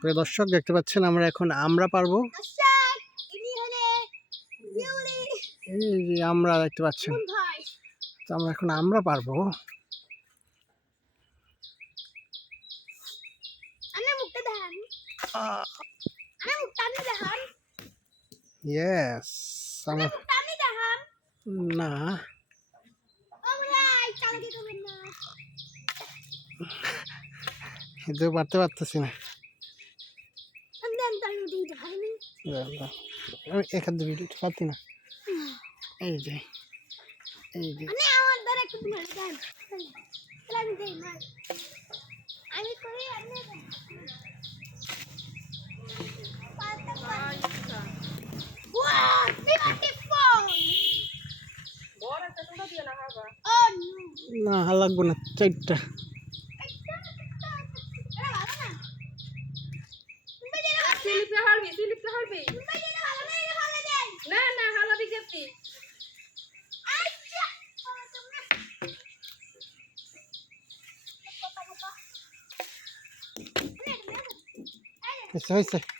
প্রিয় দর্শক দেখতে পাচ্ছেন আমরা এখন আমরা পারবো। এই যে আমরা দেখতে পাচ্ছেন, তো আমরা এখন আমরা পারবো। ইয়েস না এতেও পারতে পারতেছি না। আমি এক হাত দিয়ে পারতি না। এই যে এই যে না হাল লাগবো না, চারটা। হয়েছে হয়েছে।